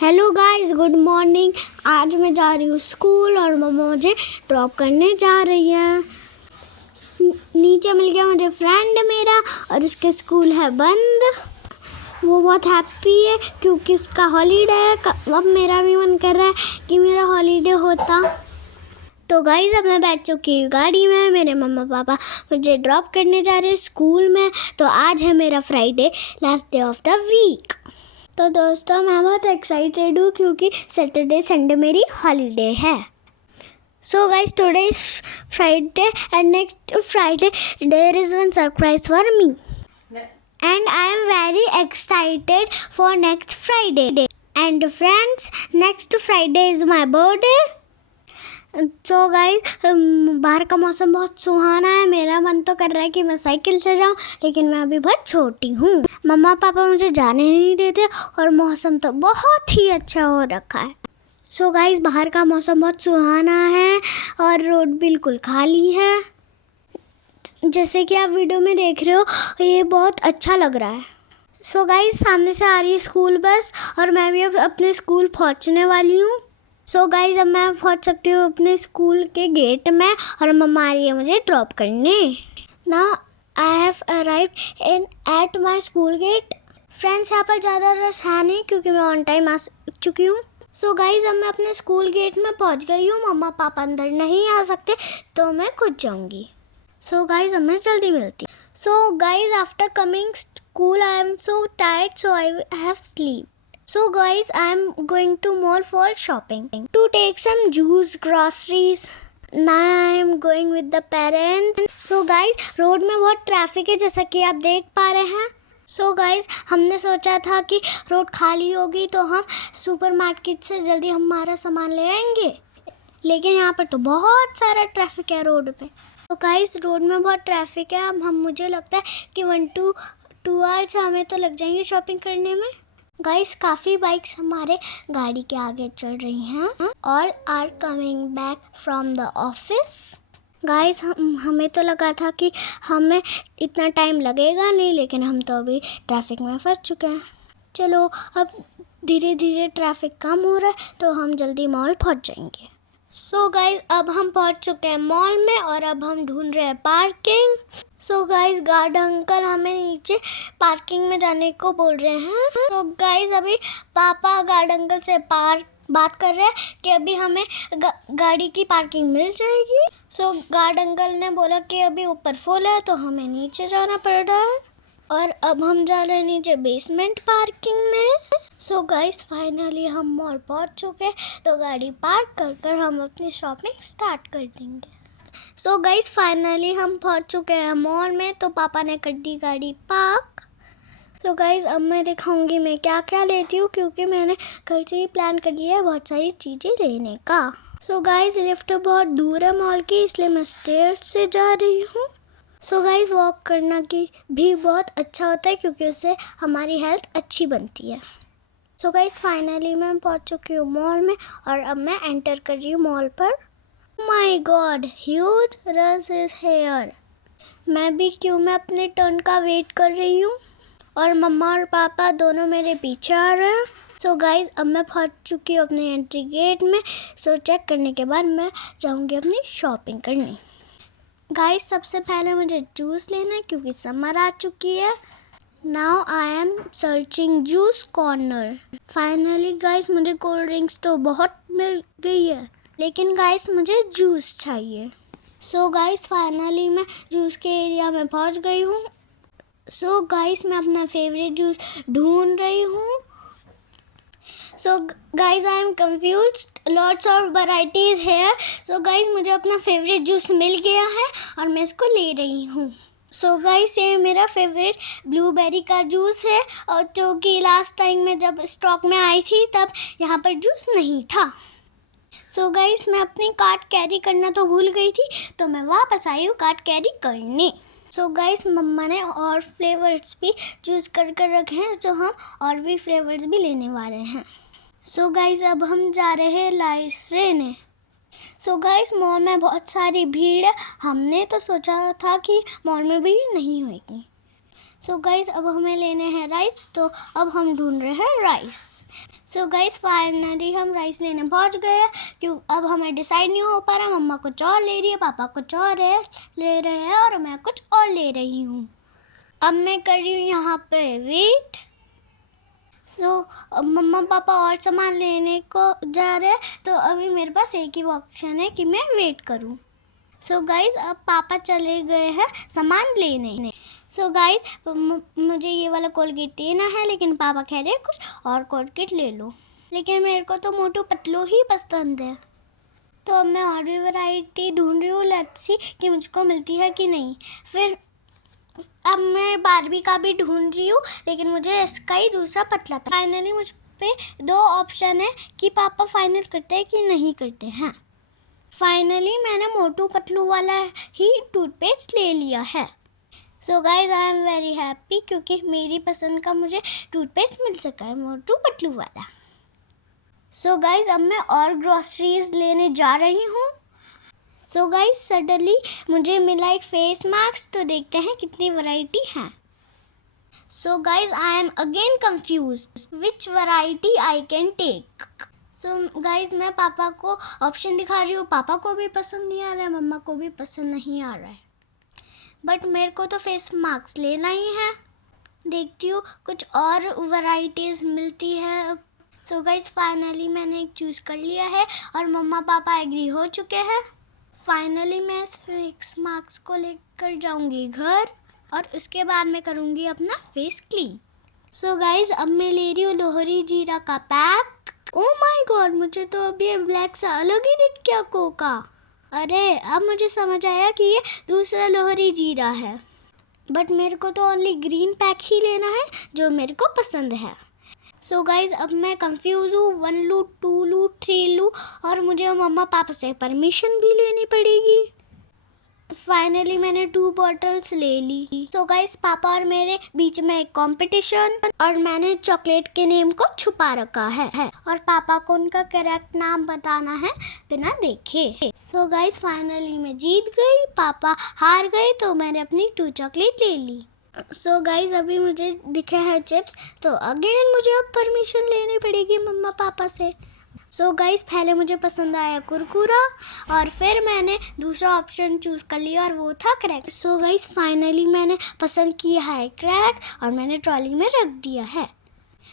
Hello guys, good morning. आज मैं जा रही हूँ स्कूल और मम्मा मुझे ड्रॉप करने जा रही है। नीचे मिल गया मुझे फ्रेंड मेरा और उसके स्कूल है बंद। वो बहुत हैप्पी है क्योंकि उसका हॉलीडे है। अब मेरा भी मन कर रहा है कि मेरा हॉलीडे होता। तो गाइस, अब मैं बैठ चुकी हूँ गाड़ी में। मेरे मम्मा पापा मुझे ड्रॉप करने जा रहे हैं स्कूल में। तो आज है मेरा Friday, last day of the week. तो दोस्तों, मैं बहुत एक्साइटेड हूँ क्योंकि सैटरडे संडे मेरी हॉलीडे है। So guys, today is Friday and next Friday there is one surprise for me and I am very excited for next Friday. And friends, next Friday is my birthday. तो guys, बाहर का मौसम बहुत सुहाना है। मेरा मन तो कर रहा है कि मैं साइकिल से जाऊं, लेकिन मैं अभी बहुत छोटी हूँ। मम्मा पापा मुझे जाने नहीं देते और मौसम तो बहुत ही अच्छा हो रखा है। सो गाइस, बाहर का मौसम बहुत सुहाना है और रोड बिल्कुल खाली है। जैसे कि आप वीडियो में देख रहे हो, ये बहुत अच्छा लग रहा है। सो गाइस, सामने से आ रही है स्कूल बस और मैं भी अब अपने स्कूल पहुँचने वाली हूँ। सो गाइस, अब मैं पहुंच सकती हूँ अपने स्कूल के गेट में और मम्मा आ रही है मुझे ड्रॉप करने। Now I have arrived in at my school gate. Friends, यहाँ पर ज़्यादा रश है नहीं क्योंकि मैं ऑन टाइम आ चुकी हूँ। सो गाइस, अब मैं अपने स्कूल गेट में पहुँच गई हूँ। मम्मा पापा अंदर नहीं आ सकते तो मैं खुद जाऊँगी। सो गाइस, अब मैं जल्दी मिलती। So guys, after coming school I am so tired, so I have sleep. So guys, I am going to mall for shopping to take some juice, groceries. Now I am going with the parents. So guys, road में बहुत traffic है जैसा कि आप देख पा रहे हैं। So guys, हमने सोचा था कि रोड खाली होगी तो हम सुपरमार्केट से जल्दी हमारा सामान ले आएंगे, लेकिन यहाँ पर तो बहुत सारा ट्रैफिक है रोड पे। तो गाइस, रोड में बहुत ट्रैफिक है। अब मुझे लगता है कि 1 to 2 आवर्स हमें तो लग जाएंगे शॉपिंग करने में। गाइस, काफ़ी बाइक्स हमारे गाड़ी के आगे चल रही हैं। All are coming back from the office. Guys, हमें तो लगा था कि हमें इतना टाइम लगेगा नहीं, लेकिन हम तो अभी ट्रैफिक में फंस चुके हैं। चलो, अब धीरे धीरे ट्रैफिक कम हो रहा है तो हम जल्दी मॉल पहुंच जाएंगे। सो गाइस, अब हम पहुंच चुके हैं मॉल में और अब हम ढूंढ रहे हैं parking. So guys, guard uncle हमें नीचे पार्किंग में जाने को बोल रहे हैं। तो गाइस, अभी पापा गार्ड अंकल से बात कर रहे हैं कि अभी हमें गाड़ी की पार्किंग मिल जाएगी। सो गार्ड अंकल ने बोला कि अभी ऊपर फुल है तो हमें नीचे जाना पड़ रहा है और अब हम जा रहे हैं नीचे बेसमेंट पार्किंग में। सो गाइस, फाइनली हम मॉल पहुंच चुके, तो गाड़ी पार्क कर हम अपनी शॉपिंग स्टार्ट कर देंगे। सो गाइस, फाइनली हम पहुंच चुके हैं मॉल में, तो पापा ने कर दी गाड़ी पार्क। तो गाइस, अब मैं दिखाऊंगी मैं क्या क्या लेती हूँ क्योंकि मैंने कल से ही प्लान कर लिया है बहुत सारी चीज़ें लेने का। सो गाइस, लिफ्ट बहुत दूर है मॉल की, इसलिए मैं स्टेयर्स से जा रही हूँ। सो गाइस, वॉक करना की भी बहुत अच्छा होता है क्योंकि उससे हमारी हेल्थ अच्छी बनती है। सो गाइस, फाइनली मैं पहुँच चुकी हूँ मॉल में और अब मैं एंटर कर रही हूँ मॉल पर। My God, huge rush is here. मैं अपने टर्न का वेट कर रही हूँ और मम्मा और पापा दोनों मेरे पीछे आ रहे हैं। सो गाइस, अब मैं पहुँच चुकी हूँ अपने एंट्री गेट में। सो चेक करने के बाद मैं जाऊँगी अपनी शॉपिंग करने। गाइस, सबसे पहले मुझे जूस लेना है क्योंकि समर आ चुकी है। Now I am searching juice corner. Finally guys, मुझे कोल्ड ड्रिंक्स तो बहुत मिल गई है, लेकिन गाइस मुझे जूस चाहिए। सो गाइस, फाइनली मैं जूस के एरिया में पहुंच गई हूँ। सो गाइस, मैं अपना फेवरेट जूस ढूंढ रही हूँ। So guys, I am confused, lots of varieties here. So guys, मुझे अपना फेवरेट जूस मिल गया है और मैं इसको ले रही हूँ। सो गाइस, ये मेरा फेवरेट ब्लूबेरी का जूस है और जो कि लास्ट टाइम में जब स्टॉक में आई थी तब यहाँ पर जूस नहीं था। सो गाइस, मैं अपनी कार्ट कैरी करना तो भूल गई थी, तो मैं वापस आई हूँ कार्ट कैरी करने। सो गाइस, मम्मा ने और फ्लेवर्स भी चूज़ कर रखे हैं, जो हम और भी फ्लेवर्स भी लेने वाले हैं। सो गाइस, अब हम जा रहे हैं लाइट्स लेने। सो गाइस, मॉल में बहुत सारी भीड़ है। हमने तो सोचा था कि मॉल में भीड़ नहीं होगी, सो गाइस अब हमें लेने हैं राइस, तो अब हम ढूंढ रहे हैं राइस। सो गाइस फाइनली हम राइस लेने पहुंच गए। क्यों अब हमें डिसाइड नहीं हो पा रहा, मम्मा कुछ और ले रही है, पापा कुछ और ले रहे हैं और मैं कुछ और ले रही हूँ। अब मैं कर रही हूँ यहाँ पे वेट। अब मम्मा पापा और सामान लेने को जा रहे हैं, तो अभी मेरे पास एक ही ऑप्शन है कि मैं वेट करूँ। सो गाइस अब पापा चले गए हैं सामान लेने। सो गाइस मुझे ये वाला कोलगेट लेना है, लेकिन पापा कह रहे हैं कुछ और कोलगेट ले लो, लेकिन मेरे को तो मोटू पतलू ही पसंद है। तो अब मैं और भी वैरायटी ढूंढ रही हूँ, लेट्स सी कि मुझको मिलती है कि नहीं। फिर अब मैं बारबी का भी ढूंढ रही हूँ, लेकिन मुझे इसका ही दूसरा पतला फाइनली मुझ पे 2 ऑप्शन है कि पापा फाइनल करते हैं कि नहीं करते हैं। फाइनली मैंने मोटू पतलू वाला ही टूथपेस्ट ले लिया है। So guys I am very happy, क्योंकि मेरी पसंद का मुझे टूथपेस्ट मिल सका है, मोटू पतलू वाला। सो गाइज अब मैं और ग्रॉसरीज लेने जा रही हूँ। सो गाइज सडनली मुझे मिला एक फेस मास्क, तो देखते हैं कितनी वैरायटी है। So guys I am again confused which variety I can take. So guys मैं पापा को ऑप्शन दिखा रही हूँ, पापा को भी पसंद नहीं आ रहा है, मम्मा को भी पसंद नहीं आ रहा है, बट मेरे को तो फेस मास्क लेना ही है। देखती हूँ कुछ और वैरायटीज़ मिलती है। सो गाइज फाइनली मैंने एक चूज़ कर लिया है और मम्मा पापा एग्री हो चुके हैं। फाइनली मैं इस फेस मास्क को लेकर जाऊँगी घर और उसके बाद मैं करूँगी अपना फेस क्लीन। सो गाइज अब मैं ले रही हूँ लोहरी जीरा का पैक। ओह माय गॉड, मुझे तो अभी ये ब्लैक सा अलग ही दिख गया कोका। अरे अब मुझे समझ आया कि ये दूसरा लोहरी जीरा है, बट मेरे को तो ओनली ग्रीन पैक ही लेना है जो मेरे को पसंद है। सो गाइज अब मैं कंफ्यूज हूँ, 1 लूँ, 2 लूँ, 3 लूँ, और मुझे मम्मा पापा से परमिशन भी लेनी पड़ेगी। फाइनली मैंने 2 बॉटल्स ले ली। सो गाइस पापा और मेरे बीच में एक कंपटीशन, और मैंने चॉकलेट के नेम को छुपा रखा है और पापा को उनका करेक्ट नाम बताना है बिना देखे। सो गाइस फाइनली मैं जीत गई, पापा हार गए, तो मैंने अपनी 2 चॉकलेट ले ली। सो गाइस अभी मुझे दिखे हैं चिप्स, तो अगेन मुझे अब परमिशन लेनी पड़ेगी मम्मा पापा से। सो गाइस पहले मुझे पसंद आया कुरकुरा, और फिर मैंने दूसरा ऑप्शन चूज़ कर लिया और वो था क्रैक। सो गाइस फाइनली मैंने पसंद किया है क्रैक और मैंने ट्रॉली में रख दिया है।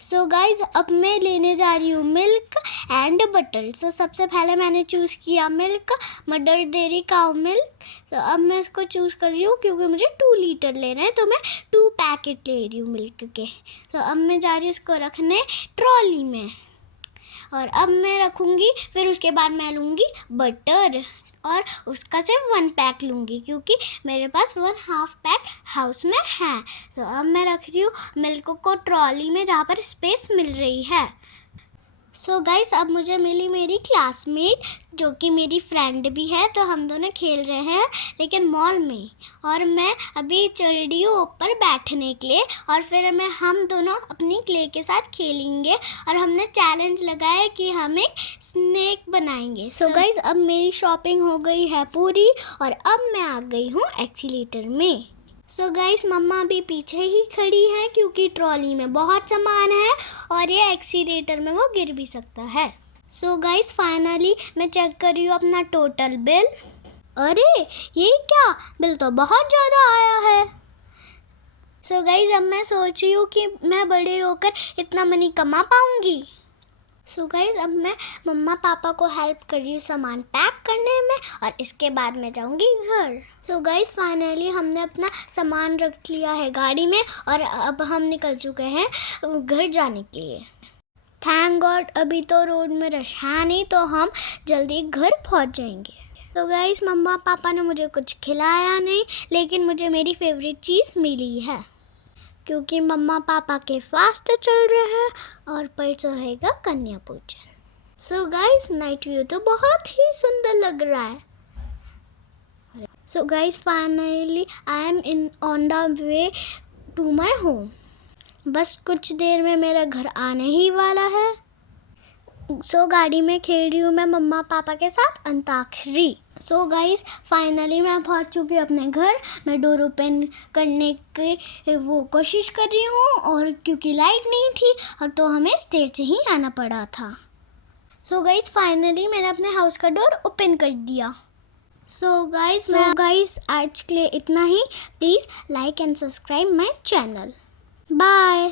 सो गाइस अब मैं लेने जा रही हूँ मिल्क एंड बटर। सो सबसे पहले मैंने चूज़ किया milk, mother dairy cow milk. तो अब मैं इसको चूज़ कर रही हूँ क्योंकि मुझे 2 लीटर लेना है, तो मैं 2 पैकेट ले रही हूँ मिल्क के। तो अब मैं जा रही हूँ इसको रखने ट्रॉली में, और अब मैं रखूँगी, फिर उसके बाद मैं लूँगी बटर और उसका सिर्फ 1 पैक लूँगी क्योंकि मेरे पास 1/2 पैक हाउस में है। तो अब मैं रख रही हूँ मिल्क को ट्रॉली में जहाँ पर स्पेस मिल रही है। सो गाइस अब मुझे मिली मेरी क्लासमेट जो कि मेरी फ्रेंड भी है, तो हम दोनों खेल रहे हैं लेकिन मॉल में, और मैं अभी चल रही हूँ ऊपर बैठने के लिए, और फिर हम दोनों अपनी क्ले के साथ खेलेंगे, और हमने चैलेंज लगाया कि हम एक स्नेक बनाएंगे। सो गाइस अब मेरी शॉपिंग हो गई है पूरी, और अब मैं आ गई हूँ एक्सीलेटर में। सो गाइस मम्मा भी पीछे ही खड़ी हैं क्योंकि ट्रॉली में बहुत सामान है और ये एक्सीलेटर में वो गिर भी सकता है। सो गाइस फाइनली मैं चेक कर रही हूँ अपना टोटल बिल। अरे ये क्या, बिल तो बहुत ज़्यादा आया है। सो गाइस अब मैं सोच रही हूँ कि मैं बड़े होकर इतना मनी कमा पाऊँगी। सो गाइस अब मैं मम्मा पापा को हेल्प कर रही हूँ सामान पैक करने में, और इसके बाद मैं जाऊँगी घर। सो गाइस फाइनली हमने अपना सामान रख लिया है गाड़ी में, और अब हम निकल चुके हैं घर जाने के लिए। थैंक गॉड अभी तो रोड में रश है नहीं, तो हम जल्दी घर पहुँच जाएंगे। तो गाइस मम्मा पापा ने मुझे कुछ खिलाया नहीं, लेकिन मुझे मेरी फेवरेट चीज़ मिली है क्योंकि मम्मा पापा के फास्ट चल रहे हैं और परसों होगा कन्या पूजन। सो गाइस नाइट व्यू तो बहुत ही सुंदर लग रहा है। So guys finally I am in on the way to my home. बस कुछ देर में मेरा घर आने ही वाला है। सो गाड़ी में खेल रही हूँ मैं मम्मा पापा के साथ अंताक्षरी। सो गाइस फाइनली मैं पहुंच चुकी हूँ अपने घर। मैं डोर ओपन करने की वो कोशिश कर रही हूँ, और क्योंकि लाइट नहीं थी और तो हमें स्टेयर से ही आना पड़ा था। सो गाइस फाइनली मैंने अपने हाउस का डोर ओपन कर दिया। सो गाइस आज के लिए इतना ही। Please like and subscribe my channel. Bye.